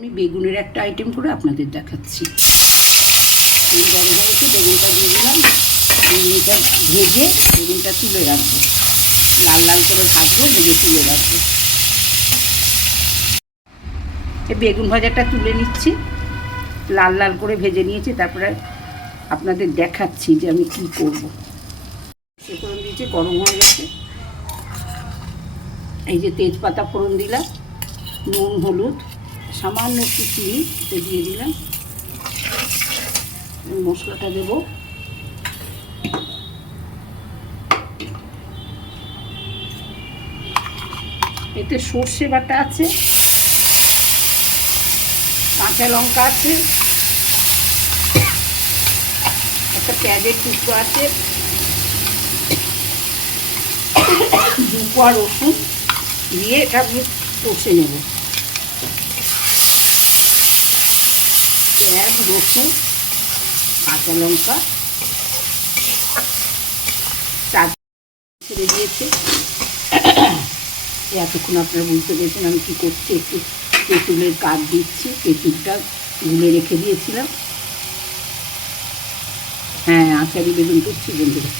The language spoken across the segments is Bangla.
আমি বেগুনের একটা আইটেম করে আপনাদের দেখাচ্ছি। গরম গরমে বেগুনটা দিয়ে দিলাম, বেগুনটা ভেজে বেগুনটা তুলে রাখবো, লাল লাল করে ভাজবো, ভেজে তুলে রাখবো। এই বেগুন ভাজাটা তুলে নিচ্ছি, লাল লাল করে ভেজে নিয়েছি, তারপরে আপনাদের দেখাচ্ছি যে আমি কি করব। সে ফোড়ন দিয়েছি, গরম হয়ে গেছে। এই যে তেজপাতা ফোড়ন দিলাম, নুন হলুদ সামান্য একটু চিনি দিয়ে দিলাম, মশলাটা দেব। এতে সর্ষে বাটা আছে, কাঁচা লঙ্কা আছে, একটা পেঁয়াজের টুকরো আছে, 2 কোয়া রসুন দিয়ে এটা আমি কষে নেব। পেঁয়াজ, রসুন, কাঁচা লঙ্কা ছেড়ে দিয়েছে। এতক্ষণ আপনারা বুঝতে পেরেছেন আমি কী করছি। একটু তেঁতুলের কাঠ দিচ্ছি, তেঁতুলটা গুলে রেখে দিয়েছিলাম। হ্যাঁ, আচারি বেগুন করছি বন্ধুরা।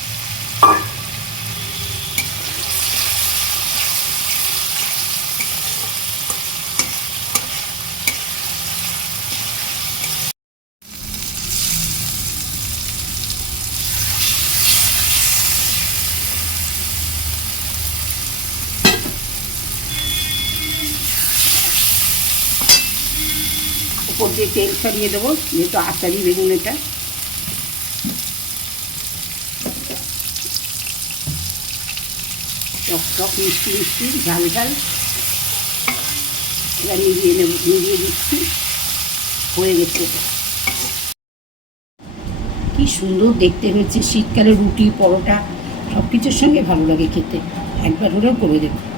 উপর দিয়ে তেল ছড়িয়ে দেবো, যেহেতু আচারি বেগুন এটা। টক টক মিষ্টি মিষ্টি ঝাল ঝাল। এবার নিভিয়ে দিচ্ছি, হয়ে গেছে। কি সুন্দর দেখতে হয়েছে। শীতকালে রুটি, পরোটা সব কিছুর সঙ্গে ভালো লাগে খেতে। একবার হলেও করে দেখুন।